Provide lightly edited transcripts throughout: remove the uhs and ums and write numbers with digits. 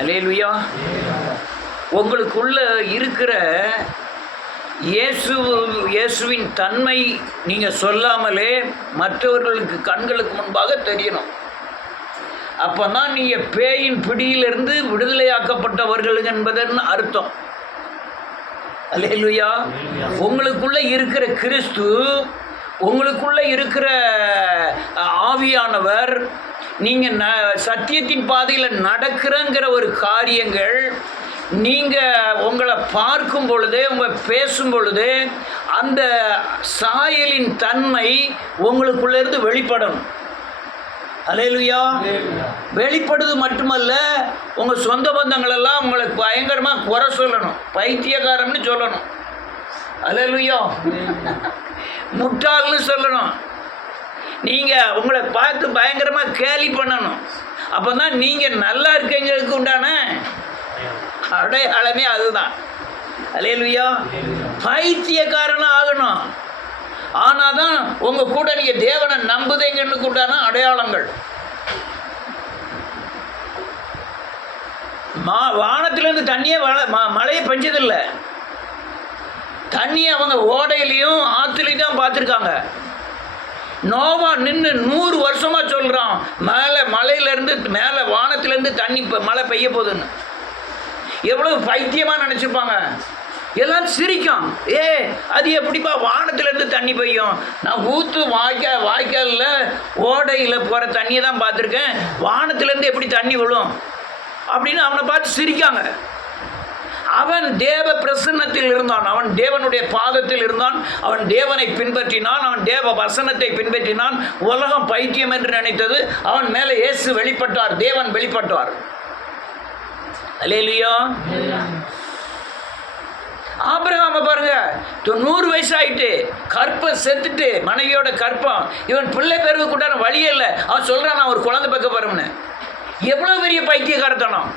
அல்லேலூயா. உங்களுக்குள்ள இருக்கிற இயேசுவின் தன்மை நீங்கள் சொல்லாமலே மற்றவர்களுக்கு கண்களுக்கு முன்பாக தெரியணும். அப்போ தான் நீங்கள் பேயின் பிடியிலிருந்து விடுதலையாக்கப்பட்டவர்கள் என்பதன் அர்த்தம். அல்லேலூயா. உங்களுக்குள்ள இருக்கிற கிறிஸ்து, உங்களுக்குள்ள இருக்கிற ஆவியானவர், நீங்கள் சத்தியத்தின் பாதையில் நடக்கிறங்கிற ஒரு காரியங்கள் நீங்கள் உங்களை பார்க்கும் பொழுது, உங்கள் பேசும் பொழுது அந்த சாயலின் தன்மை உங்களுக்குள்ளேருந்து வெளிப்படணும். அல்லேலூயா. வெளிப்படுது மட்டுமல்ல, உங்கள் சொந்த பந்தங்களெல்லாம் உங்களுக்கு பயங்கரமாக குறை சொல்லணும், பைத்தியக்காரன்னு சொல்லணும். அல்லேலூயா. முட்டாள்னு சொல்லணும். நீங்கள் உங்களை பார்த்து பயங்கரமாக கேலி பண்ணணும். அப்போ தான் நீங்கள் நல்லா இருக்கீங்களுக்கு உண்டான அடையாளமே அதுதான். அல்லேலூயா. பைத்தியக்காரனாக ஆகணும். ஆனால் தான் உங்கள் கூட நீங்கள் தேவனை நம்புதீங்கன்னு உண்டான அடையாளங்கள். வானத்திலேருந்து தண்ணியே மழையை பெஞ்சதில்லை. தண்ணியை அவங்க ஓடையிலையும் ஆற்றுலையும் தான் பார்த்துருக்காங்க. நோவா நின்று 100 வருஷமாக சொல்கிறான், மேலே மலையிலேருந்து மேலே வானத்திலேருந்து தண்ணி மழை பெய்ய போகுதுன்னு. எவ்வளோ பைத்தியமாக நினச்சிருப்பாங்க. எல்லாம் சிரிக்கும். அது எப்படிப்பா வானத்திலேருந்து தண்ணி பெய்யும்? நான் ஊற்று வாய்க்காலில் ஓடையில் போகிற தண்ணியை தான் பார்த்துருக்கேன், வானத்திலேருந்து எப்படி தண்ணி விழும் அப்படின்னு அவனை பார்த்து சிரிக்காங்க. அவன் தேவ பிரசன்னத்தில் இருந்தான், அவன் தேவனுடைய பாதத்தில் இருந்தான், அவன் தேவனை பின்பற்றினான், அவன் தேவ வசனத்தை பின்பற்றினான். உலகம் பைத்தியம் என்று நினைத்தது. அவன் மேலே இயேசு வெளிப்பட்டார், தேவன் வெளிப்பட்டார். அல்லேலூயா. ஆபிரகாமை பாருங்க, 90 வயசு ஆயிட்டு, கற்பம் செத்துட்டு, மனைவியோட கற்பம், இவன் பிள்ளை பெருகு கூட்டான வழியே இல்லை. அவன் சொல்றான், நான் ஒரு குழந்தை பக்க போறோம்னு. எவ்வளவு பெரிய பைத்தியக்காரத்தனம்.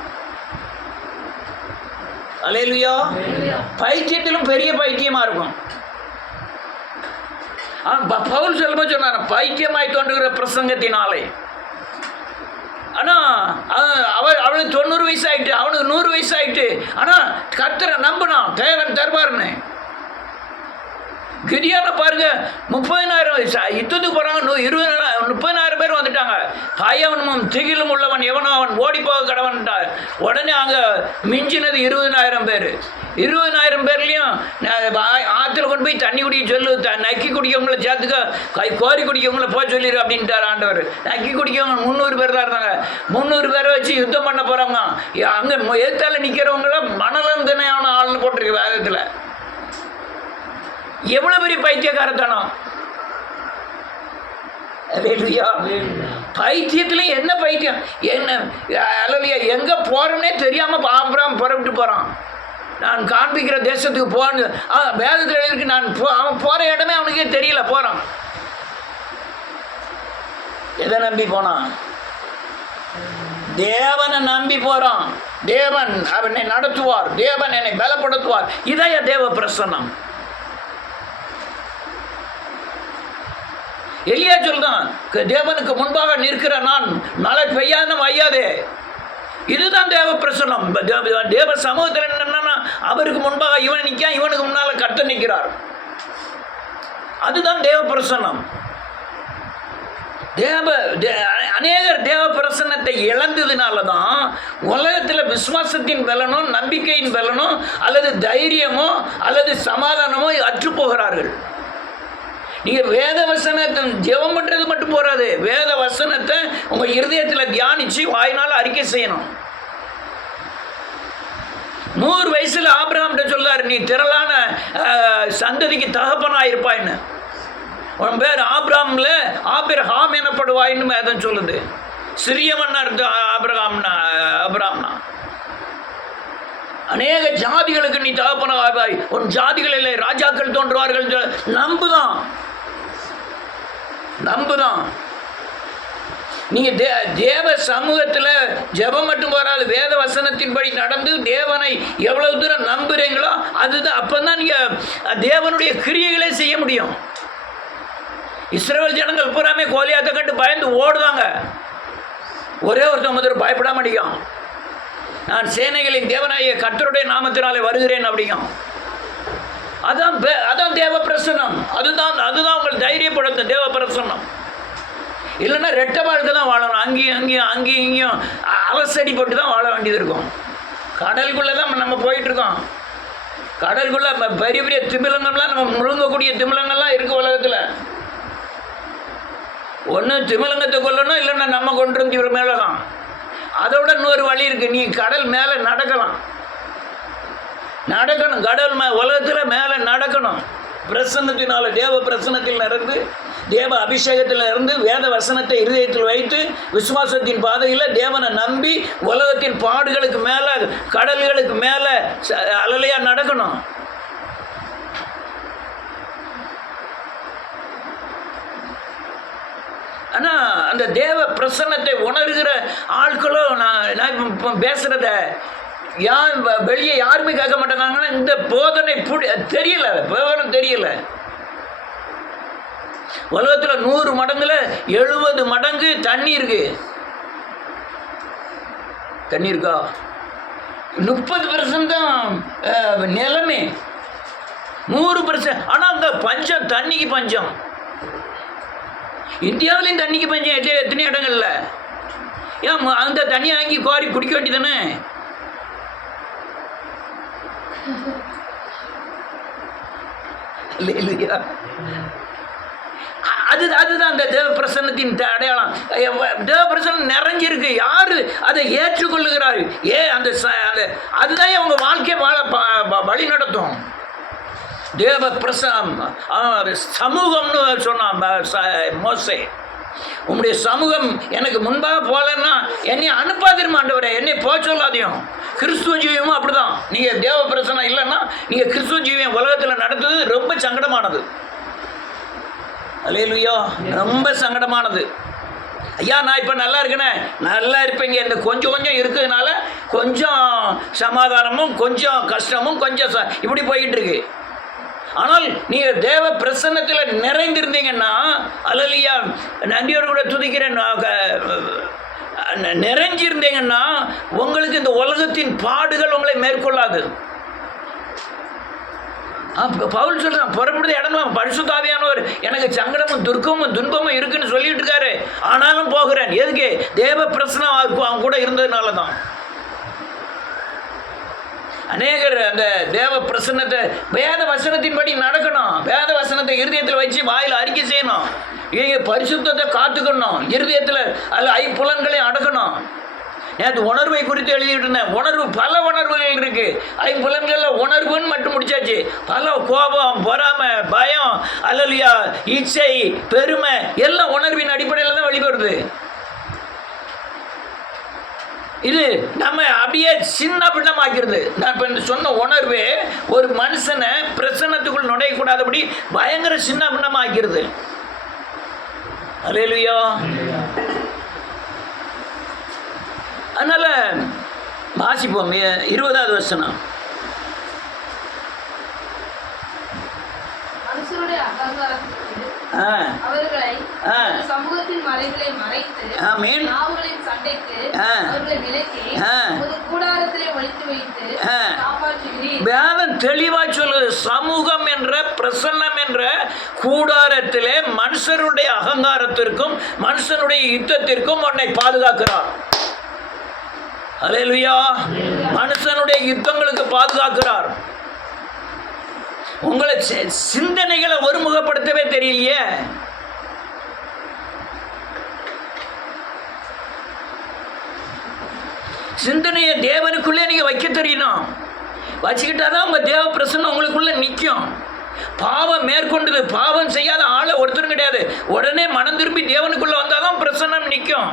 அல்லேலூயா. பைத்தியத்திலும் பெரிய பைத்தியமா இருக்கும். பவுல் சொல்லும்போது சொன்னார், பைத்தியமாய் தோன்றுகிற பிரசங்கத்தினாலே. ஆனால் அவனுக்கு 90 வயசு ஆகிட்டு, அவனுக்கு 100 வயசு ஆகிட்டு. ஆனால் கர்த்தரை நம்பினான், தேவன் தருவார்னு. கிதியோனை பாருங்க, 30,000 யுத்தத்துக்கு போகிறாங்க, 30,000 பேர் வந்துட்டாங்க. பயவனும் திகிலும் உள்ளவன் எவனோ அவன் ஓடி போக கடவன்ட்டார். உடனே அங்கே மிஞ்சினது 20,000 பேர். 20,000 பேர்லையும் ஆற்றுல கொண்டு போய் தண்ணி குடிக்க சொல்லு, நக்கி குடிக்கவங்கள சேர்த்துக்க, கோரி குடிக்கவங்கள போக சொல்லிடு அப்படின்ட்டார் ஆண்டவர். நக்கி குடிக்கவங்க 300 பேர் தான் இருந்தாங்க. 300 பேரை வச்சு யுத்தம் பண்ண போகிறாங்க. அங்கே எதிர்த்தால நிற்கிறவங்கள மனலந்தனையான ஆள்னு போட்டிருக்கு வேதத்தில். எவ்வளவு பெரிய பைத்தியக்காரத்தனம். பைத்தியத்துல என்ன பைத்தியம் என்ன? அல்லேலூயா. எங்க போறோம்னே தெரியாம ஆபிரகாம் புறப்பட்டு போறான். நான் காண்பிக்கிற தேசத்துக்கு போன்னு வேதத்தில் இருக்கு. அவன் போற இடமே அவனுக்கே தெரியல. போறான். எதை நம்பி போனான்? தேவனை நம்பி போறான். தேவன் அவனை நடத்துவார், தேவன் என்னை பலப்படுத்துவார். இதைய தேவ பிரசன்னம். எலியா சொல்றான், தேவனுக்கு முன்பாக நிற்கிற நான் மழை பெய்யாத வையாதே. இதுதான் தேவ பிரசன்னம். தேவ சமூகத்தில் என்னன்னா, அவருக்கு முன்பாக இவன் நிற்க, இவனுக்கு முன்னால கர்த்தர் நிற்கிறார். அதுதான் தேவ பிரசன்னம். அநேகர் தேவ பிரசன்னத்தை இழந்ததுனால தான் உலகத்தில் விசுவாசத்தின் பலனோ, நம்பிக்கையின் பலனோ, அல்லது தைரியமோ, அல்லது சமாதானமோ அற்று போகிறார்கள். நீங்கள் வேத வசனத்தை ஜெபம் பண்ணுறது மட்டும் போகாது. வேத வசனத்தை உங்கள் இருதயத்தில் தியானித்து வாயினால் அறிக்கை செய்யணும். 100 வயசில் ஆபிரகாம்கிட்ட சொல்லார், நீ திரளான சந்ததிக்கு தகப்பனாக இருப்பாயின்னு. உன் பேர் ஆபிரகாமில் ஆபிரகாம் எனப்படுவாயின்னு வேதம் சொல்லுது. சிறியவன் அர்த்தம் ஆபிரகாம்னா. அநேக ஜாதிகளுக்கு நீ தகப்பனாவாய், உன் ஜாதிகளில் ராஜாக்கள் தோன்றுவார்கள். நம்புதான். நீங்கள் தேவ சமூகத்தில் ஜெபம் மட்டும் வராது, வேத வசனத்தின்படி நடந்து தேவனை எவ்வளவு தூரம் நம்புகிறீங்களோ அதுதான். அப்போ தான் நீங்கள் தேவனுடைய கிரியைகளே செய்ய முடியும். இஸ்ரவேல் ஜனங்கள் பூராமே கோலியாத்தை கண்டு பயந்து ஓடுவாங்க. ஒரே ஒருத்தன் முதல் பயப்படாம அடிக்கும். நான் சேனைகளின் தேவனாகிய கர்த்தருடைய நாமத்தினாலே வருகிறேன் அப்படிங்கும். அதான் தேவ பிரசன்னம். அதுதான் உங்கள் தைரியப்படுத்த தேவ பிரசன்னம். இல்லைன்னா ரெட்டை வாழ்க்கை தான் வாழணும். அங்கேயும் இங்கேயும் அலசடி போட்டு தான் வாழ வேண்டியது இருக்கும். கடலுக்குள்ளே தான் நம்ம போயிட்டுருக்கோம். கடலுக்குள்ளே பெரிய பெரிய திமிலங்கள்லாம், நம்ம முழுங்கக்கூடிய திமிலங்கள்லாம் இருக்குது உலகத்தில். ஒன்று திமிலங்கத்தை கொல்லணும், இல்லைன்னா நம்ம கொண்டு இவர் மேலே தான். அதோட இன்னொரு வழி இருக்குது. நீ கடல் மேலே நடக்கணும். கடல் உலகத்தில் மேலே நடக்கணும். பிரசன்னத்தினால, தேவ பிரசன்னத்தில் இருந்து, தேவ அபிஷேகத்தில் இருந்து, வேத வசனத்தை இருதயத்தில் வைத்து, விசுவாசத்தின் பாதையில் தேவனை நம்பி, உலகத்தின் பாடுகளுக்கு மேலே, கடல்களுக்கு மேலே அலலையாக நடக்கணும். ஆனால் அந்த தேவ பிரசன்னத்தை உணர்கிற ஆட்களும் நான் இப்போ பேசுகிறத வெளியே யாருமே கேட்க மாட்டேங்காங்கன்னா இந்த போதனை தெரியல, விவரம் தெரியல. உலகத்தில் 100 மடங்குல 70 மடங்கு தண்ணி இருக்கு. தண்ணி இருக்கா? 30% தான் நிலமே, 100%. ஆனால் அங்கே பஞ்சம், தண்ணிக்கு பஞ்சம். இந்தியாவிலையும் தண்ணிக்கு பஞ்சம் எத்தனை இடங்கள்ல. ஏன் அந்த தண்ணியை வாங்கி கோரி குடிக்க வேண்டியதானே? அதுதான் அந்த தேவ பிரசன்னத்தின் அடையாளம். தேவ பிரசன்னம் நிறைஞ்சிருக்கு. யாரு அதை ஏற்றுக்கொள்ளுகிறாரு? அந்த அதுதான் அவங்க வாழ்க்கையை வழி நடத்தும். தேவ பிரசன்னம் சமூகம்னு சொன்னான் மோசே. உங்களுடைய சமூகம் எனக்கு முன்பாக போகலன்னா என்னை அனுப்பாதிருமா ஆண்டவரே, என்னை போக சொல்லாதையும். கிறிஸ்துவ ஜீவியமும் அப்படிதான். நீங்கள் தேவ பிரசனம் இல்லைன்னா நீங்கள் கிறிஸ்துவ ஜீவியம் உலகத்தில் நடத்துறது ரொம்ப சங்கடமானது. அல்லேலூயா, ரொம்ப சங்கடமானது. ஐயா நான் இப்போ நல்லா இருக்கேனே, நல்லா இருப்பீங்க. இந்த கொஞ்சம் இருக்கிறதுனால கொஞ்சம் சமாதானமும் கொஞ்சம் கஷ்டமும் கொஞ்சம் இப்படி போயிட்டு இருக்கு. ஆனால் நீங்கள் தேவ பிரசன்னத்தில் நிறைந்திருந்தீங்கன்னா, அல்லேலூயா, நன்றியோடு கூட துதிக்கிறேன், நிறைஞ்சிருந்தீங்கன்னா உங்களுக்கு இந்த உலகத்தின் பாடுகள் உங்களை மேற்கொள்ளாது. பவுல் சொல்றான், புறப்படுற இடம்லாம் பரிசுத்த ஆவியானவர் எனக்கு சங்கடமும் துர்க்கமும் துன்பமும் இருக்குன்னு சொல்லிட்டு இருக்காரு. ஆனாலும் போகிறேன். எதுக்கு? தேவ பிரசனம் அவங்க கூட இருந்ததுனால தான். அநேகர் அந்த தேவ பிரசன்னத்தை வேத வசனத்தின்படி நடக்கணும். வேத வசனத்தை இருதயத்தில் வச்சு வாயில் அறிக்கை செய்யணும். பரிசுத்தத்தை காத்துக்கணும். இருதயத்தில் அல்ல ஐம்புலன்களையும் அடக்கணும். நேற்று உணர்வை குறித்து எழுதிட்டு இருந்தேன். உணர்வு, பல உணர்வுகள் இருக்கு. ஐம்புலன்களில் உணர்வுன்னு மட்டும் முடிச்சாச்சு. பல கோபம், பொறாமை, பயம், அல்லலியா, இச்சை, பெருமை எல்லாம் உணர்வின் அடிப்படையில் தான் வெளிவருது. இது நம்ம அப்படியே சின்ன பின்னமாக்கிறது. நான் இப்போ சொன்ன உணர்வு ஒரு மனுஷனை பிரசன்னத்துக்குள் நுழையக்கூடாதபடி பயங்கர சின்ன பின்னமாக்கிறது. அல்லேலூயா. அதனால வாசிப்போம் 20வது வசனம். சமூகத்தின் மறைகளை மறைத்து நாவுகளின் சண்டைக்கு அவர்களை விலக்கி ஒரு கூடாரத்திலே ஒளித்து வைத்து காப்பாற்றுகிறீர். வேதம் தெளிவா சொல்லுது. சமூகம் என்ற பிரசன்னம் என்ற கூடாரத்திலே மனுஷனுடைய அகங்காரத்திற்கும் மனுஷனுடைய யுத்தத்திற்கும் உன்னை பாதுகாக்கிறார். அல்லேலூயா. மனுஷனுடைய யுத்தங்களுக்கு பாதுகாக்கிறார். உங்களை சிந்தனைகளை ஒருமுகப்படுத்தவே தெரியலையே. சிந்தனையை தேவனுக்குள்ளே நீங்க வைக்க தெரியணும். வச்சுக்கிட்டாதான் உங்க தேவ பிரசன்னம் உங்களுக்குள்ள நிற்கும். பாவம் மேற்கொண்டது, பாவம் செய்யாத ஆளை ஒருத்தரும் கிடையாது. உடனே மனம் திரும்பி தேவனுக்குள்ள வந்தாதான் பிரசன்னம் நிற்கும்.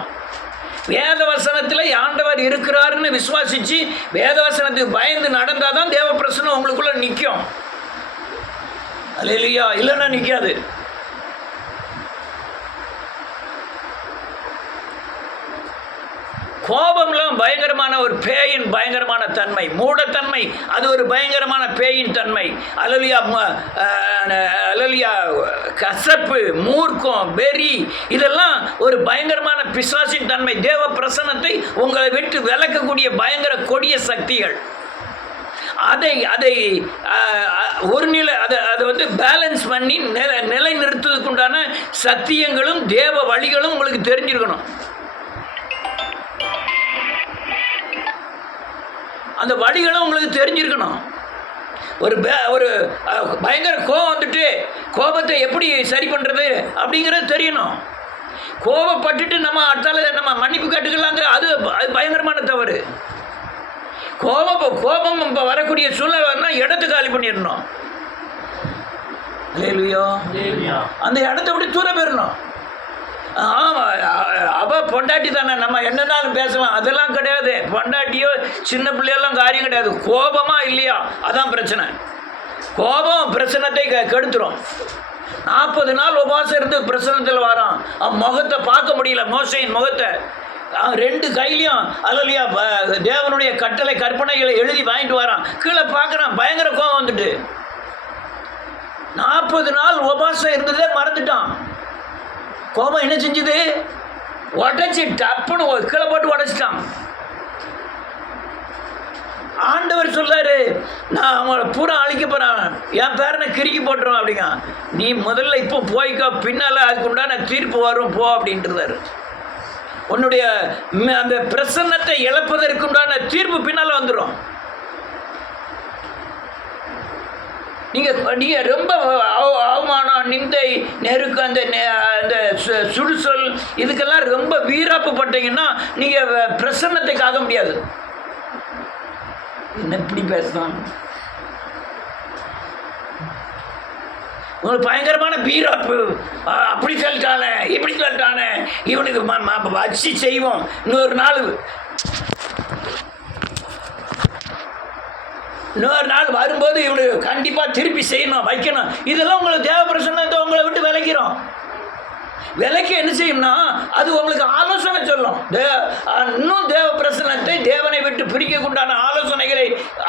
வேத வசனத்தில் ஆண்டவர் இருக்கிறாருன்னு விசுவாசிச்சு வேத வசனத்துக்கு பயந்து நடந்தாதான் தேவ பிரசன்னம் உங்களுக்குள்ள நிற்கும். அல்லேலூயா. இல்லைன்னா நிற்காது. கோபம்லாம் பயங்கரமான ஒரு பேயின் பயங்கரமான தன்மை, மூடத்தன்மை, அது ஒரு பயங்கரமான பேயின் தன்மை. அலலியா கசப்பு, மூர்க்கம், வெறி, இதெல்லாம் ஒரு பயங்கரமான பிசாசின் தன்மை. தேவ பிரசன்னத்தை உங்களை விட்டு விலக்கக்கூடிய பயங்கர கொடிய சக்திகள். அதை ஒரு நிலை அதை வந்து பேலன்ஸ் பண்ணி நிலை நிறுத்துவதற்குண்டான சத்தியங்களும் தேவ வழிகளும் உங்களுக்கு தெரிஞ்சிருக்கணும். அந்த வழிகளும் உங்களுக்கு தெரிஞ்சிருக்கணும். ஒரு பயங்கர கோபம் வந்துட்டு கோபத்தை எப்படி சரி பண்ணுறது அப்படிங்கிறது தெரியணும். கோபப்பட்டுட்டு நம்ம அடுத்தால நம்ம மன்னிப்பு கேட்டுக்கலாங்க, அது பயங்கரமான தவறு. கோபம் இப்போ வரக்கூடிய சூழ்நிலை இடத்தை காலி பண்ணிடணும். அல்லேலூயா. அந்த இடத்த விட்டு தூர போயிடணும். அவள் பொண்டாட்டி தானே, நம்ம என்னன்னாலும் பேசலாம், அதெல்லாம் கிடையாது. பொண்டாட்டியோ சின்ன பிள்ளையெல்லாம் காரியம் கிடையாது. கோபமாக இல்லையா, அதான் பிரச்சனை. கோபம் பிரச்சனத்தை கெடுத்துரும். 40 நாள் உபவாசம் இருந்து பிரசனத்தில் வரான். அவன் முகத்தை பார்க்க முடியல, மோசையின் முகத்தை. 2 கையிலையும் அல்லையா தேவனுடைய கட்டளை கற்பனைகளை எழுதி வாங்கிட்டு வரான். கீழே பார்க்குறான், பயங்கர கோபம் வந்துட்டு 40 நாள் உபவாசம் இருந்ததே மறந்துட்டான். கோபம் என்ன செஞ்சுது, உடச்சி டப்புன்னு கீழே போட்டு உடச்சிட்டான். ஆண்டவர் சொல்றாரு, நான் அவங்கள பூரா அழிக்க போறேன், என் பேரனை கிறுக்கி போட்டுருவேன் அப்படிங்க. நீ முதல்ல இப்போ போய்க்கோ, பின்னால் அதுக்கு உண்டான தீர்ப்பு வரும் போ அப்படின்றாரு. உன்னுடைய அந்த பிரசன்னத்தை இழப்பதற்கு உண்டான தீர்ப்பு பின்னால் வந்துடும். நீங்கள் ரொம்ப அவமானம், நிந்தை, நெருக்கு, அந்த சுடுசொல், இதுக்கெல்லாம் ரொம்ப வீராப்பு பட்டீங்கன்னா நீங்கள் பிரசன்னத்தை காக்க முடியாது. என்ன இப்படி பேசலாம், உங்களுக்கு பயங்கரமான வீராப்பு, அப்படி சொல்லிட்டானே இப்படி சொல்லிட்டானே, இவனுக்கு வச்சு செய்வோம். இன்னொரு நாள் வரும்போது இவனுக்கு கண்டிப்பாக திருப்பி செய்யணும், வைக்கணும். இதெல்லாம் உங்களுக்கு தேவ பிரசன்னத்தை உங்களை விட்டு விலக்கிறோம். விலைக்கு என்ன செய்யும்னா அது உங்களுக்கு ஆலோசனை சொல்லும். இன்னும் தேவ பிரசன்னத்தை தேவனை விட்டு பிரிக்கக்கூடான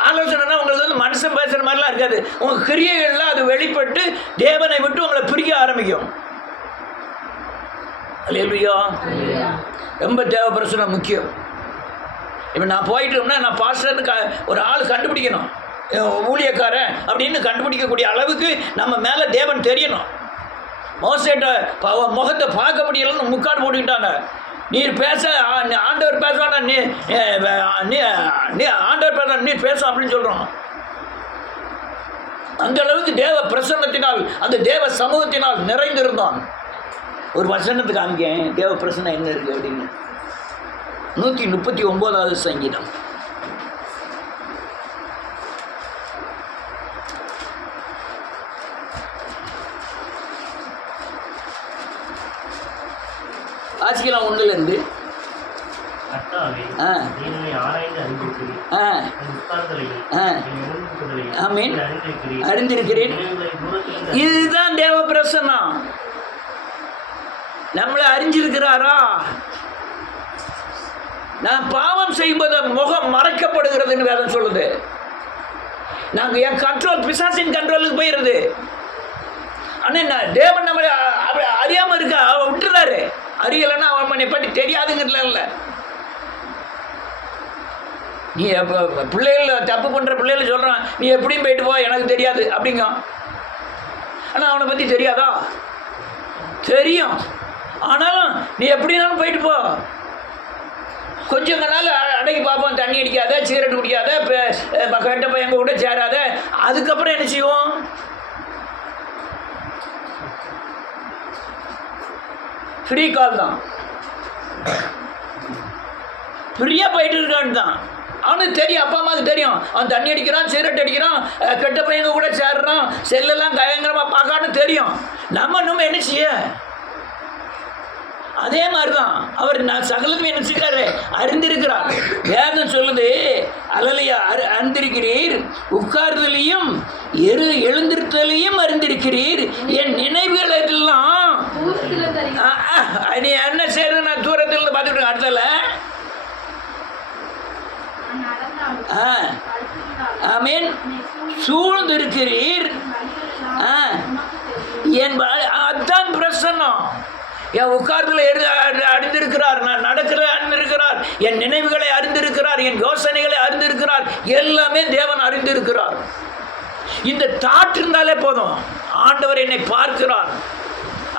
ஆலோசனைனா உங்களுக்கு வந்து மனுஷன் பேசுகிற மாதிரிலாம் இருக்காது. உங்கள் கிரியைகள்லாம் அது வெளிப்பட்டு தேவனை விட்டு உங்களை பிரிக்க ஆரம்பிக்கும். அல்லேலூயா. ரொம்ப தேவ பிரசன்னம் முக்கியம். இப்போ நான் போயிட்டோம்னா நான் பாஸ்டர்னு ஒரு ஆள் கண்டுபிடிக்கணும், ஊழியக்காரன் அப்படின்னு கண்டுபிடிக்கக்கூடிய அளவுக்கு நம்ம மேலே தேவன் தெரியணும். மோசேட்ட முகத்தை பார்க்க முடியலன்னு முக்காடு போட்டுக்கிட்டாங்க. நீர் பேச ஆண்டவர் பேசுவானா, நீ ஆண்டவர் பேச நீ பேச அப்படின்னு சொல்கிறோம். அந்த அளவுக்கு தேவ பிரசன்னத்தினால், அந்த தேவ சமூகத்தினால் நிறைந்திருந்தான். ஒரு வசனத்துக்கு அங்கே தேவ பிரசன்னம் என்ன இருக்குது அப்படின்னு 139வது சங்கீதம். ஆசிக்கலாம் 1லேருந்து. அறிந்திருக்கிறேன். இதுதான் தேவ பிரசன்னம். நம்மளை அறிஞ்சிருக்கிறாரா? நான் பாவம் செய்யும்போது முகம் மறைக்கப்படுகிறதுன்னு வேதம் சொல்லுது. நாங்கள் என் கண்ட்ரோல் பிசாசின் கண்ட்ரோலுக்கு போயிடுது. ஆனால் தேவன் நம்மளை அறியாமல் இருக்க அவன் விட்டுறாரு. அறியலைன்னா அவன் பற்றி தெரியாதுங்கிறதுல இல்லை. நீ பிள்ளைகள் தப்பு பண்ணுற பிள்ளைகள் சொல்கிறான், நீ எப்படியும் போயிட்டு போ, எனக்கு தெரியாது அப்படிங்க. ஆனால் அவனை பற்றி தெரியாதா? தெரியும். ஆனாலும் நீ எப்படினாலும் போயிட்டு போ. கொஞ்சம் நாள் அடங்கி பார்ப்போம், தண்ணி அடிக்காத, சிகரெட் குடிக்காத, கெட்ட பையங்க கூட சேராத. அதுக்கப்புறம் என்ன செய்வோம்? ஃப்ரீ கால் தான், ஃப்ரீயாக போயிட்டு இருக்கான்னு தான். அவனுக்கு தெரியும், அப்பா அம்மாவுக்கு தெரியும். அவன் தண்ணி அடிக்கிறான், சிகரெட் அடிக்கிறான், கெட்ட பையங்க கூட சேர்றான், செல்லெல்லாம் பயங்கரமாக பார்க்கான்னு தெரியும். நம்ம இன்னும் என்ன செய்ய? அதே மாதிரி தான் அவர் நான் சகலமே என்ன செய்கிறாரு, அறிந்திருக்கிறார். வேதம் சொல்லுது, அல்லலையா அறிந்திருக்கிறீர், உட்கார்தலையும் எழுந்திருத்தலையும் அறிந்திருக்கிறீர், என் நினைவுகள் எல்லாம் நீ என்ன செய்யறது நான் தூரத்தில் இருந்து பார்த்துக்கிட்டு அடுத்தல ஆமீன். சூழ்ந்து இருக்கிறீர். அதுதான் பிரசன்னம். என் உட்கார்ந்துல அறிந்திருக்கிறார், நான் நடக்கிற அறிந்திருக்கிறார், என் நினைவுகளை அறிந்திருக்கிறார், என் யோசனைகளை அறிந்திருக்கிறார், எல்லாமே தேவன் அறிந்திருக்கிறார். இந்த தாட் இருந்தாலே போதும், ஆண்டவர் என்னை பார்க்கிறார்.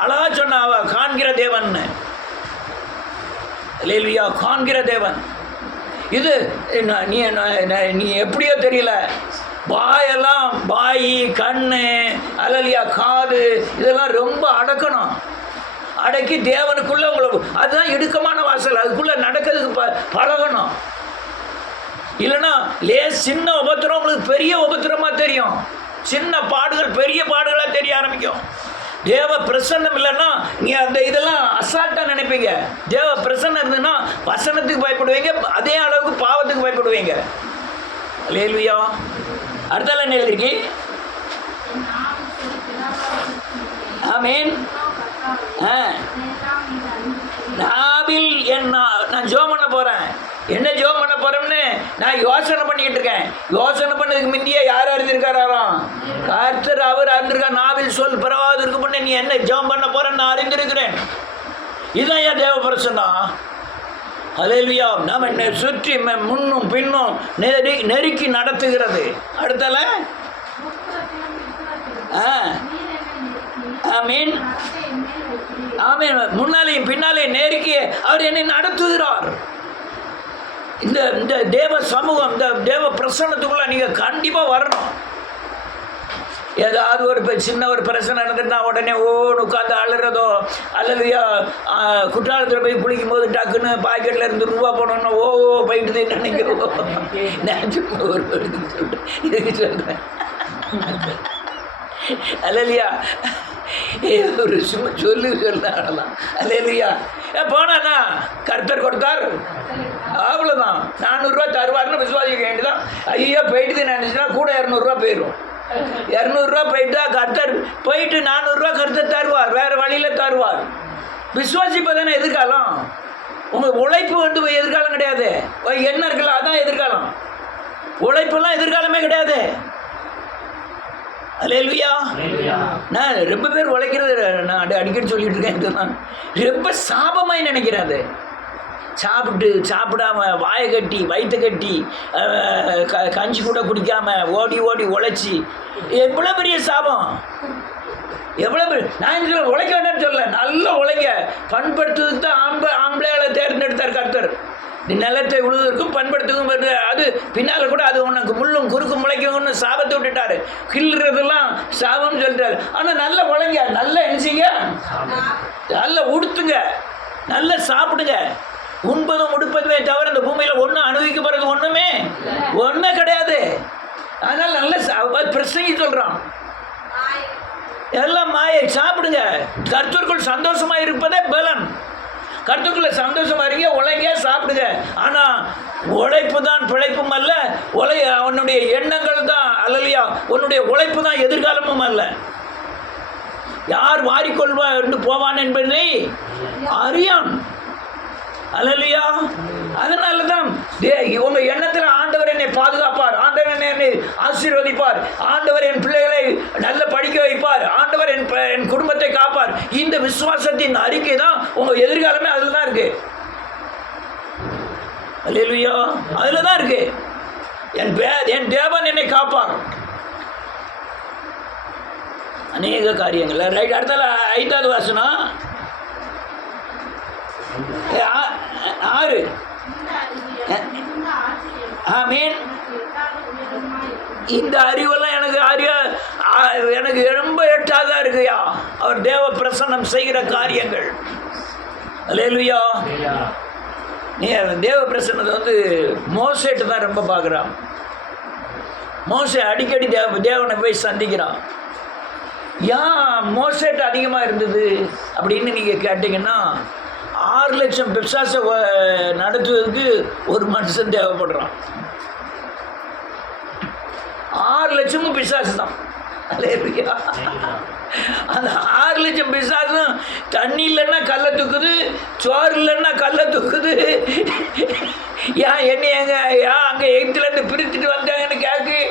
அழகா சொன்ன அவ காண்கிற தேவன், அல்லேலூயா, காண்கிற தேவன். இது நீ எப்படியோ தெரியல, வாயெல்லாம், வாய், கண்ணு, அல்லேலூயா, காது, இதெல்லாம் ரொம்ப அடக்கணும். அடக்கி தேவனுக்குள்ள உங்களுக்கு, அதுதான் இடுக்கமான வாசல், அதுக்குள்ள நடக்கிறதுக்கு பழகணும். இல்லைன்னா சின்ன உபத்திரம் உங்களுக்கு பெரிய உபத்திரமா தெரியும், சின்ன பாடுகள் பெரிய பாடுகளாக தெரிய ஆரம்பிக்கும். தேவ பிரசன்னம் இல்லைன்னா நீ அந்த இதெல்லாம் அசால்ட்டாக நினைப்பீங்க. தேவ பிரசன்னம் இருந்ததுன்னா வசனத்துக்கு பயப்படுவீங்க, அதே அளவுக்கு பாவத்துக்கு பயப்படுவீங்க. அல்லேலூயா. அடுத்தால என்ன எழுதிருக்கீ? ஆமீன். நாவில் நான் ஜோம் பண்ண போகிறேன். என்ன ஜோம் பண்ண போகிறோம்னு நான் யோசனை பண்ணிக்கிட்டு இருக்கேன். யோசனை பண்ணதுக்கு முந்தையே யார் அறிந்திருக்காராம்? கர்த்தர், அவர் அறிந்திருக்கார். நாவில் சொல் பிறவாது இருக்கு பண்ண, நீ என்ன ஜோம் பண்ண போகிறேன்னு நான் அறிந்திருக்கிறேன். இதுதான் ஏன் தேவ பிரசன்னம். அல்லேலூயா. நம்ம என்னை சுற்றி முன்னும் பின்னும் நெருக்கி நடத்துகிறது. அடுத்தால ஆமீன், ஆமீன். முன்னாலேயும் பின்னாலேயும் நெருக்கி அவர் என்னை நடத்துகிறார். இந்த தேவ சமூகம், இந்த தேவ பிரசன்னத்துக்குள்ள நீங்கள் கண்டிப்பாக வரணும். ஏதாவது ஒரு சின்ன ஒரு பிரச்சனை நடந்துட்டுனா உடனே உட்காந்து அழுறதோ, அல்லது குற்றாலத்தில் போய் குளிக்கும் போது டக்குன்னு பாக்கெட்டில் இருந்து ரூபா போனோன்னா போயிட்டு நினைச்சு ஒரு இதுக்கு சொல்கிறேன். அல்லையா, ஒரு சும்மா சொல்லலாம். அல்லையா, போனாண்ணா கர்த்தர் கொடுத்தார், அவ்வளோதான். 400 ரூபா தருவார்னு விசுவாசிக்க வேண்டியதான். ஐயோ போயிட்டு நினச்சின்னா கூட 200 ரூபா போயிடும். 200 ரூபா போயிட்டா கர்த்தர் போயிட்டு 400 ரூபா கர்த்தர் தருவார், வேறு வழியில் தருவார். விசுவாசிப்பதானே எதிர்காலம். உங்கள் உழைப்பு வந்து எதிர்காலம் கிடையாது. என்ன இருக்குல்ல அதான் எதிர்காலம். உழைப்பெல்லாம் எதிர்காலமே கிடையாது. அல்லேலூயா. நான் ரொம்ப பேர் உழைக்கிறது நான் அடிக்கடி சொல்லிட்டு இருக்கேன். இதுதான் ரொம்ப சாபமாய் நினைக்கிறாது. சாப்பிடாம வாயை கட்டி வயிற்று கட்டி கஞ்சி கூட குடிக்காம ஓடி ஓடி உழைச்சி எவ்வளோ பெரிய சாபம், எவ்வளோ பெரிய. நான் சொல்ல உழைக்க வேண்டாம்னு சொல்ல, நல்லா உழைங்க. பண்படுத்துறதுக்கு தான் ஆம்பளையாளை தேர்ந்தெடுத்தார் கர்த்தர். நிலத்தை உழுவதற்கும் பண்படுத்துக்கும். அது பின்னால் கூட அது உனக்கு முள்ளும் குறுக்கும் முளைக்கும்னு சாபத்தை விட்டுட்டாரு. கிள்றதெல்லாம் சாபம்னு சொல்லிட்டாரு. ஆனால் நல்லா உழைங்க, நல்லா எஞ்சிங்க, நல்லா உடுத்துங்க, நல்லா சாப்பிடுங்க. உண்பதும் உடுப்பதுமே தவிர இந்த பூமியில் ஒன்றும் அனுபவிக்கப்படுறது ஒன்றுமே கிடையாது. அதனால் நல்ல பிரசங்கி சொல்கிறான், எல்லாம் மாயை. சாப்பிடுங்க. கர்த்தருக்குள் சந்தோஷமாக இருப்பதே பலன். கர்த்தருக்குள்ள சந்தோஷமாக இருங்க, உழைங்க, சாப்பிடுங்க. ஆனால் உழைப்பு தான் பிழைப்பும் அல்ல, உன்னுடைய எண்ணங்கள் தான், அல்லையா, உன்னுடைய உழைப்பு தான் எதிர்காலமும் அல்ல. யார் வாரிக்கொள்வார் போவான் என்பதை அறியான். அல்லேலூயா. அதனால தான் உங்க எண்ணத்தில் ஆண்டவர் என்னை பாதுகாப்பார், ஆண்டவர் என்னை ஆசீர்வதிப்பார், ஆண்டவர் என் பிள்ளைகளை நல்ல படிக்க வைப்பார், ஆண்டவர் என் குடும்பத்தை காப்பார். இந்த விசுவாசத்தின் அறிக்கை தான் உங்க எதிர்காலமே அதில் தான் இருக்கு. அல்லேலூயா. அதில் தான் இருக்கு. என் தேவன் என்னை காப்பார். அநேக காரியங்கள். ரைட். அடுத்தால 5வது வசனம் 6. ஆமீன். இந்த அறிவெல்லாம் எனக்கு ரொம்ப எட்டாதான் இருக்குயா. அவர் தேவ பிரசன்னம் செய்கிற காரியங்கள். அல்லேலூயா. நீ தேவ பிரசன்னத்தை வந்து மோசேட்டு தான் ரொம்ப பார்க்குறான். மோசே அடிக்கடி தேவனை போய் சந்திக்கிறான். ஏன் மோசேட்டு அதிகமாக இருந்தது அப்படின்னு நீங்கள் கேட்டிங்கன்னா, 6 லட்சம் பிசாசை நடத்துவதற்கு ஒரு மனுஷன் தேவைப்படுறான். 6 லட்சமும் பிசாசு தான். அந்த 6 லட்சம் பிசாசும் தண்ணி இல்லைன்னா கல்லை தூக்குது, சோறு இல்லைன்னா கல்லை தூக்குது. ஏன் என்னை அங்கே எகிப்துலேருந்து பிரித்துட்டு வந்தாங்கன்னு கேட்கு.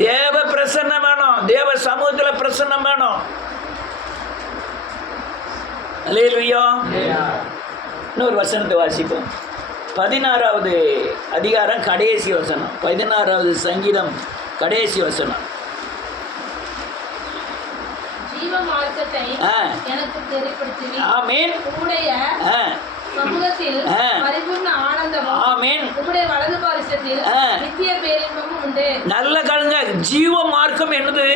தேவ பிரசன்னம் வேணும், தேவ சமூகத்தில் பிரசன்னம் வேணும். அல்லேலூயா. இன்னொரு வசனத்தை வாசிப்போம். 16வது அதிகாரம் கடைசி வசனம், 16வது சங்கீதம் கடைசி வசனம். எனக்கு தெரியப்படுத்தினீர். ஆமென். உம்முடைய சமூகத்தில் பரிபூர்ண ஆனந்தமும், ஆமென், உம்முடைய வலது பாரிசத்தில் நித்திய பேரின்பமும் உண்டு. நல்ல கழுங்க. ஜீவ மார்க்கம் என்னது?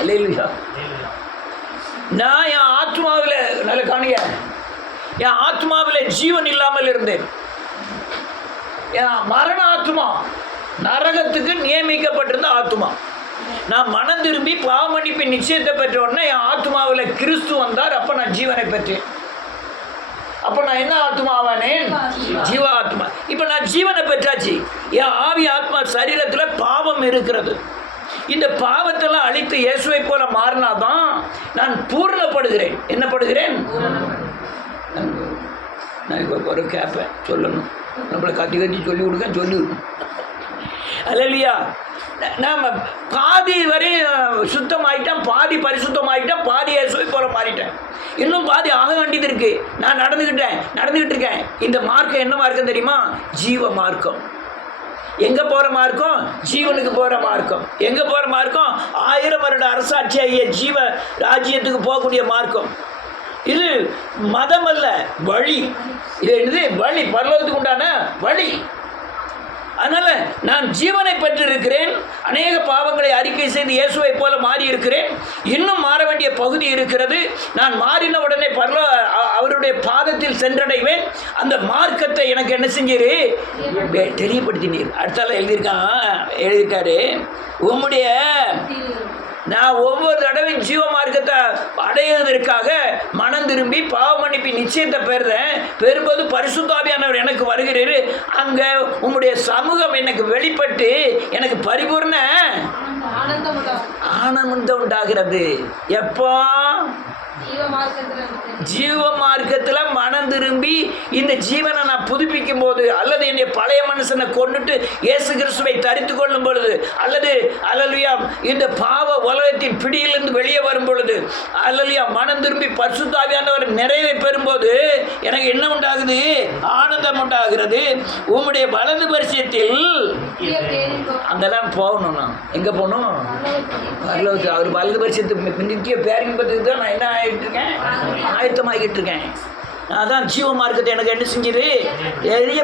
அல்லேலூயா. நான் என் ஆத்மாவில் நல்ல காணிய, என் ஆத்மாவில் ஜீவன் இல்லாமல் இருந்தேன். என் மரண ஆத்மா, நரகத்துக்கு நியமிக்கப்பட்டிருந்த ஆத்மா. நான் மனம் திரும்பி பாவ மன்னிப்பு நிச்சயத்தை பெற்ற உடனே என் ஆத்மாவில் கிறிஸ்து வந்தார். அப்போ நான் ஜீவனை பெற்றேன். அப்போ நான் என்ன ஆத்மா ஆவானேன்? ஜீவ ஆத்மா. இப்போ நான் ஜீவனை பெற்றாச்சு. என் ஆவி ஆத்மா சரீரத்தில் பாவம் இருக்கிறது. இந்த பாவத்தெல்லாம் அழித்து இயேசுவை போல மாறினாதான் நான் பூர்ணப்படுகிறேன். என்ன படுகிறேன்? நான் இப்போ ஒரு கேட்பேன், சொல்லணும், நம்மளை கத்தி கத்தி சொல்லி கொடுக்க சொல்லி. அல்லேலூயா. நாம் பாதி வரை சுத்தமாயிட்டேன், பாதி பரிசுத்தமாயிட்டேன், பாதி இயேசுவை போல மாறிட்டேன். இன்னும் பாதி ஆக வேண்டியது இருக்கு. நான் நடந்துக்கிட்டு இருக்கேன். இந்த மார்க்கம் என்ன மார்க்கம் தெரியுமா? ஜீவ மார்க்கம். எங்கே போகிற மார்க்கம்? ஜீவனுக்கு போகிற மார்க்கம். எங்கே போகிற மார்க்கம்? 1000 வருட அரசாட்சி ஆகிய ஜீவ ராஜ்யத்துக்கு போகக்கூடிய மார்க்கம். இது மதம் அல்ல, வழி. இது வழி, பரலோகத்துக்கு உண்டான வழி. அதனால் நான் ஜீவனை பெற்றிருக்கிறேன். அநேக பாவங்களை அறிக்கை செய்து இயேசுவை போல மாறி இருக்கிறேன். இன்னும் மாற வேண்டிய பகுதி இருக்கிறது. நான் மாறின உடனே அவருடைய பாதத்தில் சென்றடைவேன். அந்த மார்க்கத்தை எனக்கு என்ன செஞ்சீர்? தெரியப்படுத்தினீர். அடுத்தால எழுதியிருக்காரு, உம்முடைய நான் ஒவ்வொரு தடவையும் ஜீவ மார்க்கத்தை அடைவதற்காக மனம் திரும்பி பாவ மன்னிப்பு நிச்சயத்தை பெறும்போது பரிசுத்தாவியானவர் எனக்கு வருகிறார். அங்கே உம்முடைய சமூகம் எனக்கு வெளிப்பட்டு எனக்கு பரிபூர்ண ஆனந்தம் உண்டாகிறது. எப்போ? ஜீவ மார்க்கத்தில் மனம் திரும்பி இந்த ஜீவனை நான் புதுப்பிக்கும் போது, அல்லது என்னுடைய பழைய மனுஷனை கொண்டுட்டு இயேசு கிறிஸ்துவை தரித்து கொள்ளும் பொழுது, அல்லது அல்லேலூயா இந்த பாவ உலகத்தின் பிடியிலிருந்து வெளியே வரும் பொழுது, அல்லேலூயா மனம் திரும்பி பரிசுத்தாவியானவர் நிறைவை பெறும்போது எனக்கு என்ன உண்டாகுது? ஆனந்தம் உண்டாகிறது. உம்முடைய வலது பரிசத்தில் அங்கெல்லாம் போகணும். நான் எங்கே போகணும்? பரலோகத்துக்கு. அவர் வலது பரிசத்துக்கு நித்திய பேரின்பத்துக்கு தான் நான் என்ன இருக்கேன்? ஆயத்தமாகிட்டு இருக்கேன். அதான் ஜீவ மார்க்கத்தை எனக்கு என்ன செஞ்சிரு? எனக்கு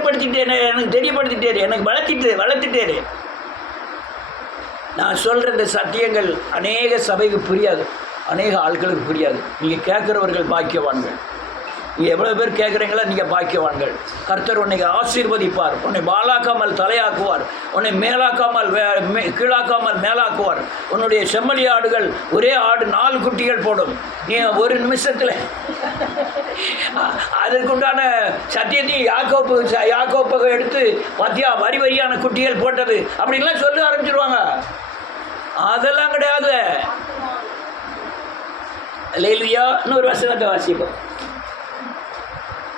தெரியப்படுத்திட்டாரு, எனக்கு வளர்த்துட்டாரு. நான் சொல்கிற இந்த சத்தியங்கள் அநேக சபைக்கு புரியாது, அநேக ஆட்களுக்கு புரியாது. நீங்கள் கேட்குறவர்கள் பாக்கியவான்கள். நீங்கள் எவ்வளோ பேர் கேட்குறீங்களோ நீங்கள் பாக்கியவான்கள். கர்த்தர் உன்னை ஆசீர்வதிப்பார். உன்னை பாலாக்காமல் தலையாக்குவார். உன்னை மேலாக்காமல் கீழாக்காமல் மேலாக்குவார். உன்னுடைய செம்மறி ஆடுகள் ஒரே ஆடு 4 குட்டிகள் போடும். நீ ஒரு நிமிஷத்தில் அதற்குண்டான சத்தியத்தையும் யாக்கோப்பை எடுத்து பார்த்தியா வரி வரியான குட்டிகள் போட்டது அப்படின்லாம் சொல்ல ஆரம்பிச்சிருவாங்க. அதெல்லாம் கிடையாது. அல்லேலூயா. இன்னொரு வசனத்தை வாசிப்போம்.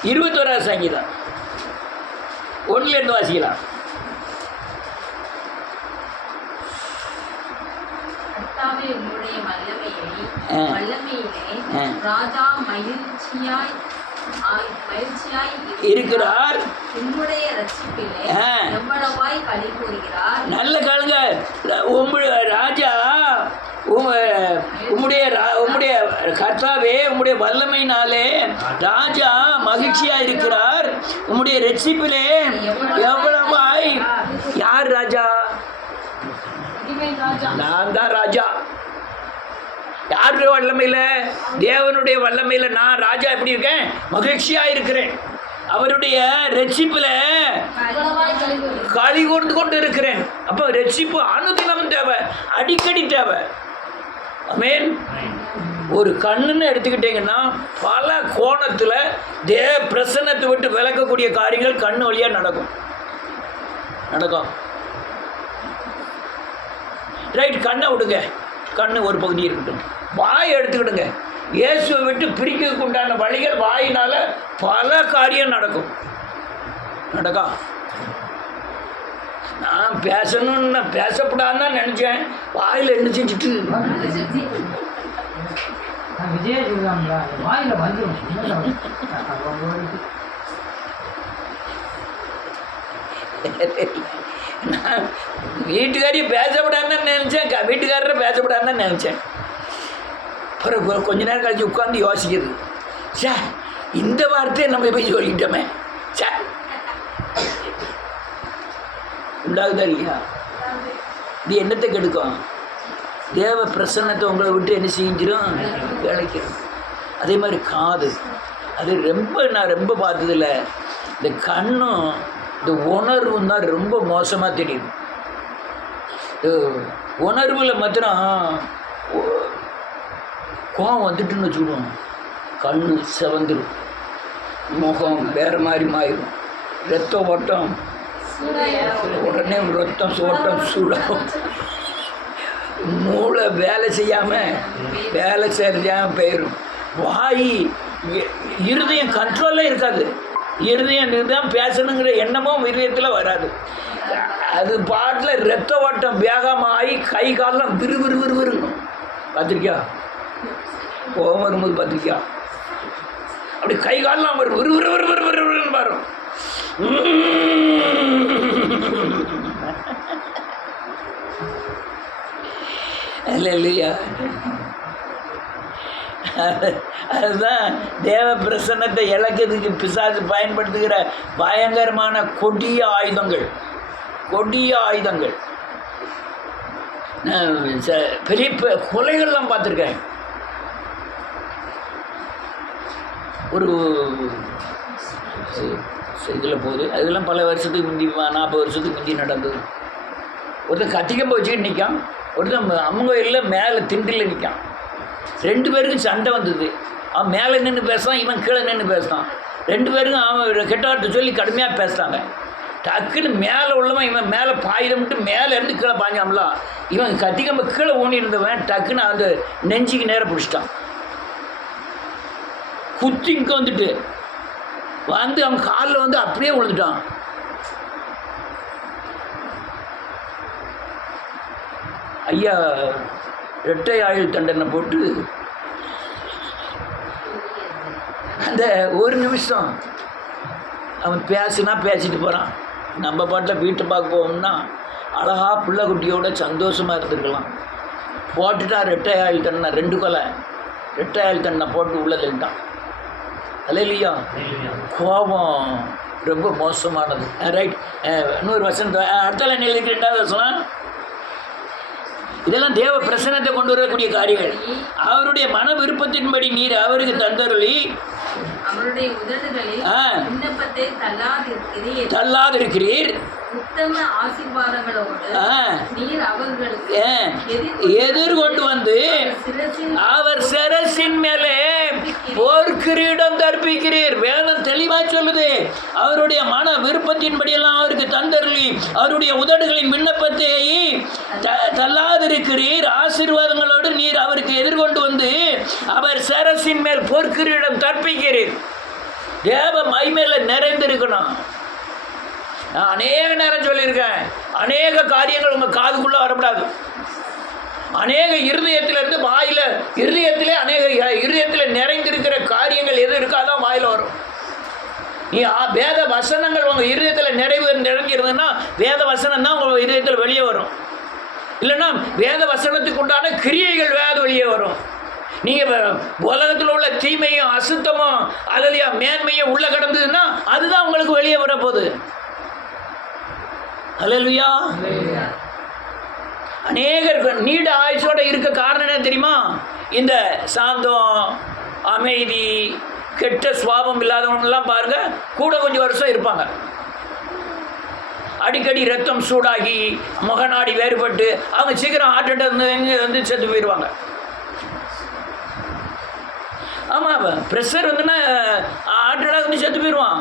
21 சங்கீதம் 1 வாசிக்கலாம். இருக்கிறார். நல்ல காலங்க. ராஜா உம்முடைய கர்த்தாவே உம்முடைய வல்லமையினாலே ராஜா மகிழ்ச்சியா இருக்கிறார். உம்முடைய ரட்சிப்பிலே எவ்வளவாய். யார் ராஜா? நான் தான் ராஜா. யாருடைய வல்லமையில? தேவனுடைய வல்லமையில நான் ராஜா எப்படி இருக்கேன்? மகிழ்ச்சியா இருக்கிறேன். அவருடைய ரட்சிப்புல களி கொண்டு இருக்கிறேன். அப்போ ரட்சிப்பு அனுதினம் தேவை, அடிக்கடி தேவை. ஆமென். ஒரு கண்ணுன்னு எடுத்துக்கிட்டீங்கன்னா பல கோணத்தில் தேவ பிரசன்னத்தை விட்டு விளக்கக்கூடிய காரியங்கள் கண்ணு வழியாக நடக்கும். ரைட், கண்ணை விடுங்க, கண்ணு ஒரு பகுதி இருக்கட்டும். வாயை எடுத்துக்கிடுங்க. இயேசுவை விட்டு பிரிக்கிறதுக்கு உண்டான வழிகள் வாயினால பல காரியம் நடக்கும். நான் பேசணும்னு பேசப்படான்னு தான் நினச்சேன். வாயில் என்ன செஞ்சுட்டு விஜய சொல்லுவாங்களா வாயில வந்துடும். நான் வீட்டுக்காரியை பேசப்படான்னு நினச்சேன், வீட்டுக்காரரை பேசப்படான்னு தான் நினச்சேன். அப்புறம் கொஞ்ச நேரம் கழிச்சு உட்காந்து யோசிக்கிறது, சே இந்த வார்த்தையை நம்ம போய் சொல்லிட்டோமே, சே உண்டாகுதா இல்லையா? இது என்னத்தை கெடுக்கும்? தேவ பிரசன்னத்தை உங்களை விட்டு என்ன செஞ்சிடும்? விளைக்கிறோம். அதே மாதிரி காது, அது நான் ரொம்ப பார்த்ததில்ல. இந்த கண்ணும் இந்த உணர்வும் தான் ரொம்ப மோசமாக தெரியும். உணர்வில் மாத்திரம் கோவம் வந்துட்டுன்னு வச்சுக்கிடுவோம், கண் செவந்துடும், முகம் வேறு மாதிரி மாறிடும், ரத்த ஓட்டம் உடனே ரத்தம் ஓட்டம் சூடாகும், மூளை வேலை செய்யாமல் போயிடும், வாய் இருதயம் கண்ட்ரோலில் இருக்காது, இருதயம் தான் பேசணுங்கிற எண்ணமும் இருதயத்தில் வராது. அது பாட்டில் ரத்த ஓட்டம் வேகமாக ஆகி கை காலெலாம் விறுவிறுவிறுவிறுக்கும். பார்த்துருக்கியா? கோவம் வரும்போது பார்த்துருக்கியா? அப்படி கை காலெலாம் வரும், விறுவிறுவிறுவிறுவிறுன்னு வரும். இல்லையா? அதுதான் தேவ பிரசன்னத்தை இழக்கிறதுக்கு பிசாசு பயன்படுத்துகிற பயங்கரமான கொடிய ஆயுதங்கள். பெரிய கொலைகள்லாம் பார்த்துருக்கேன். ஒரு இதில் போகுது, அதெல்லாம் பல வருஷத்துக்கு முந்தி 40 வருஷத்துக்கு முந்தி நடந்தது. ஒருத்தன் கத்திக்கம்பு வச்சுக்கிட்டு நிற்கான், ஒருத்தன் அம்மங்கோயிலில் மேலே திண்டில் நிற்கான். 2 பேருக்கும் சண்டை வந்தது. அவன் மேலே நின்று பேசுகிறான், இவன் கீழே நின்று பேசுகிறான். 2 பேருக்கும் அவன் கெட்ட வார்த்தை சொல்லி கடுமையாக பேசுகிறாங்க. டக்குன்னு மேலே உள்ளவன் இவன் மேலே பாயுதம்ட்டு மேலே இருந்து கீழே பாஞ்சாமல, இவன் கத்திக்கம்பு கீழே ஊனி இருந்தவன் டக்குன்னு அந்த நெஞ்சுக்கு நேரம் பிடிச்சிட்டான். குத்தி இங்கே வந்துட்டு அவன் காலில் வந்து அப்படியே விழுந்துட்டான். ஐயா இரட்டை ஆயுள் தண்டனை போட்டு அந்த ஒரு நிமிஷம் அவன் பேசிட்டு போகிறான். நம்ம பாட்டில் வீட்டை பார்க்க போவோம்னா அழகாக பிள்ளை குட்டியோட சந்தோஷமாக இருந்துருக்கலாம். போட்டுட்டா இரட்டை ஆயுள் தண்டனை, 2 கொலை இரட்டை ஆயுள் தண்டனை போட்டு உள்ளே தள்ளிட்டான். அல்லேலூயா. கோபம் ரொம்ப மோசமானது. ரைட், இன்னொரு வசனத்தை அடுத்த லைன் எழுதிக்கிறேன், 2வது வசனம். இதெல்லாம் தேவ பிரசன்னத்தை கொண்டு வரக்கூடிய காரியங்கள். அவருடைய மன விருப்பத்தின்படி நீர் அவருக்கு தந்தருளி அவருடைய உதடுகளில் விண்ணப்பத்தை தள்ளாதிருக்கிறீர். உத்தம ஆசீர்வாதங்களோடு நீர் அவர்களுக்கு எதிர்கொண்டு வந்து அவர் சிரசின் மேலே போர்க்கிரீடம் தர்ப்பிக்கிறீர். வேதம் தெளிவா சொல்லுது, அவருடைய மன விருப்பத்தின்படியெல்லாம் அவருக்கு தந்தருளி அவருடைய உதடுகளின் விண்ணப்பத்தை தள்ளாதிருக்கிறீர். ஆசீர்வாதங்களோடு நீர் அவருக்கு எதிர்கொண்டு வந்து அவர் சிரசின் மேல் போர்க்கிரீடம் தர்ப்பிக்கிறீர். தேவ மகிமையில நிறைந்திருக்கணும். நான் அநேக நேரம் சொல்லியிருக்கேன், அநேக காரியங்கள் உங்கள் காதுக்குள்ளே வரக்கூடாது. அநேக இருதயத்திலேருந்து வாயில், இருதயத்தில் நிறைந்திருக்கிற காரியங்கள் எது இருக்கோ அதான் வாயில் வரும். நீ வேத வசனங்கள் உங்கள் இருதயத்தில் நிறைஞ்சிருந்ததுன்னா வேத வசனம் தான் உங்கள் இருதயத்தில் வெளியே வரும். இல்லைன்னா வேத வசனத்துக்கு உண்டான கிரியைகள் வெளியே வரும். நீங்கள் உலகத்தில் உள்ள தீமையும் அசுத்தமும் அல்லையா மேன்மையும் உள்ளே கிடந்ததுன்னா அதுதான் உங்களுக்கு வெளியே வரப்போகுது. அல்லேலூயா. அநேகர் நீண்ட ஆயுசோட இருக்க காரணம் என்ன தெரியுமா? இந்த சாந்தம், அமைதி, கெட்ட சுவாபம் இல்லாதவங்கெல்லாம் பாருங்க, கூட கொஞ்சம் வருஷம் இருப்பாங்க. அடிக்கடி ரத்தம் சூடாகி முகநாடி வேறுபட்டு அவங்க சீக்கிரம் ஹார்ட் அட்டாக் வந்து செத்து போயிடுவாங்க. ஆமாம், ப்ரெஷர் வந்துன்னா ஹார்ட் அட்டாக் வந்து செத்து போயிடுவான்.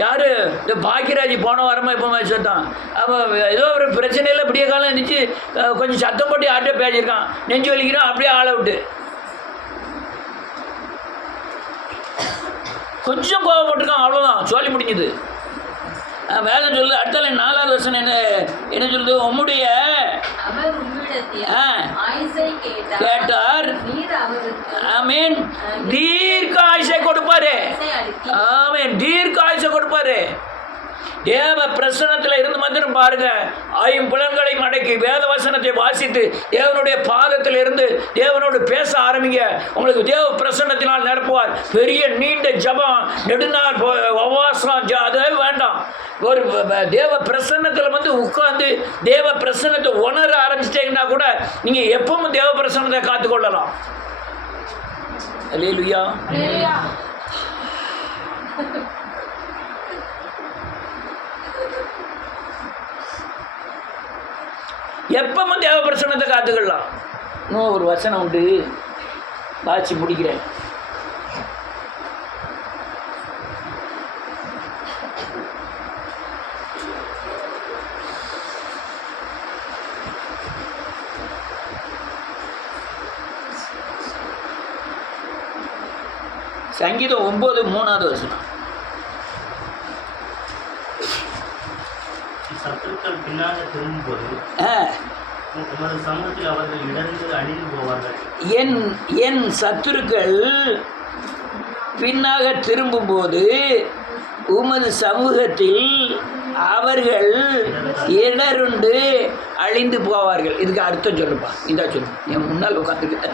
யார்? இந்த பாக்கியராஜ் போன வாரமாக இப்போ செத்தான். அப்போ ஏதோ ஒரு பிரச்சனையில் இப்படியே காலம் இருந்துச்சு, கொஞ்சம் சத்தம் போட்டு யார்கிட்ட பேசியிருக்கான், நெஞ்சு வலிக்கிறான், அப்படியே ஆளை விட்டு கொஞ்சம் கோவப்பட்டிருக்கான், அவ்வளோதான், சொல்லி முடிஞ்சுது. வேதம் சொல்லுது. அடுத்தால 4வது வசனம் என்ன சொல்லுது? உம்முடைய அவர் உம்மிடத்தில் ஆ. ஆயுசை கேட்டார். நீர் அவருக்கு ஆமீன். தீர்க்க ஆயுசை கொடுப்பாரு. ஆயுசை அளித்தீர். ஆமீன். தீர்க்க ஆயுசை கொடுப்பாரு. தேவ பிரசன்னத்தில் இருந்து மாத்திரம் பாருங்க. ஐம்புலன்களை மடக்கி வேத வசனத்தை வாசித்து தேவனுடைய பாதத்தில் இருந்து தேவனோடு பேச ஆரம்பிங்க. உங்களுக்கு தேவ பிரசன்னத்தினால் நிரப்புவார். பெரிய நீண்ட ஜபம், நெடுநாள் உபவாசம் அதே வேண்டாம். ஒரு தேவ பிரசன்னத்தில் உட்கார்ந்து தேவ பிரசன்னத்தை உணர ஆரம்பிச்சிட்டீங்கன்னா கூட நீங்கள் எப்பவும் தேவ பிரசன்னத்தை காத்துக்கொள்ளலாம். அல்லேலூயா. அல்லேலூயா. எப்பவும் தேவ பிரசன்னத்தை காத்துக்கலாம். இன்னும் ஒரு வசனம் உண்டு, வாசி முடிக்கிறேன். சங்கீதம் 9:3 வசனம். சத்துருக்கள் பின்னாக திரும்பும்போது உமது சமூகத்தில் அவர்கள் இடர்ந்து அழிந்து போவார்கள். என் சத்துருக்கள் பின்னாக திரும்பும்போது உமது சமூகத்தில் அவர்கள் இடருண்டு அழிந்து போவார்கள். இதுக்கு அர்த்தம் சொல்லுப்பா. இதா சொல்லு. என் முன்னால் உட்காந்துக்கிட்ட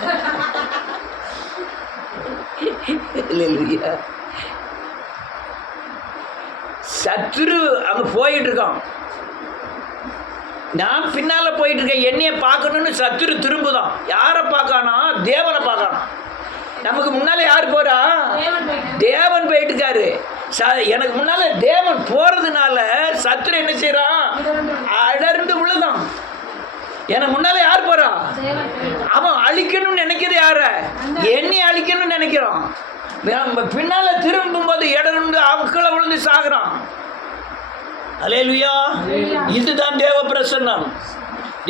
சத்துரு அங்கே போயிட்டு இருக்கான், நான் பின்னால் போயிட்டு இருக்கேன். என்னைய பார்க்கணும்னு சத்துரு திரும்புதான். யாரை பார்க்கானா? தேவனை பார்க்கானா. நமக்கு முன்னால் யார் போகிறா? தேவன் போயிட்டு இருக்காரு. எனக்கு முன்னால் தேவன் போகிறதுனால சத்துரு என்ன செய்கிறான்? அடர்ந்து விழுதான். எனக்கு முன்னால் யார் போகிறா? அவன் அழிக்கணும்னு நினைக்கிறது யார? என்னை அழிக்கணும்னு நினைக்கிறான். பின்னால் திரும்பும்போது இடர்ந்து அவக்களை விழுந்து சாகுறான். அல்லேலூயா. இதுதான் தேவ பிரசன்னம்.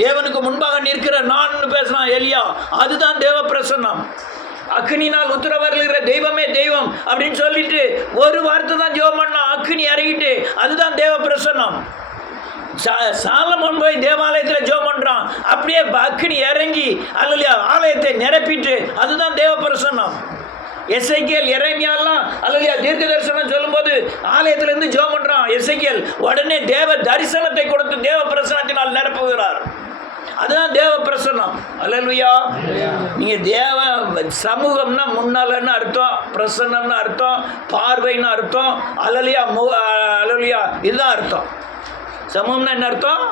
தேவனுக்கு முன்பாக நிற்கிற நான் பேசுறான் எலியா, அதுதான் தேவ பிரசன்னம். அக்னினால் உத்தரவருகிற தெய்வமே தெய்வம் அப்படின்னு சொல்லிட்டு ஒரு வார்த்தை தான் ஜெபம் பண்ணான். அக்னி இறங்கிட்டு, அதுதான் தேவ பிரசன்னம். சாலமோன் போய் தேவாலயத்தில் ஜெபம் பண்றான், அப்படியே அக்னி இறங்கி அல்லையா ஆலயத்தை நிரப்பிட்டு, அதுதான் தேவ பிரசன்னம். எசேக்கியேல் எரேமியாலாம் அல்லையா தீர்க்க தரிசனம் சொல்லும்போது ஆலயத்திலிருந்து ஜெபம் பண்றான் எசேக்கியேல், உடனே தேவ தரிசனத்தை கொடுத்து தேவ பிரசனத்தினால் நிரப்புகிறார். அதுதான் தேவ பிரசன்னம். அல்லேலூயா. நீங்க தேவ சமூகம்னா முன்னாலன்னு அர்த்தம், பிரசன்னம்னு அர்த்தம், பார்வைன்னு அர்த்தம். அல்லேலூயா. அல்லேலூயா. இதுதான் அர்த்தம். சமூகம்னா என்ன அர்த்தம்?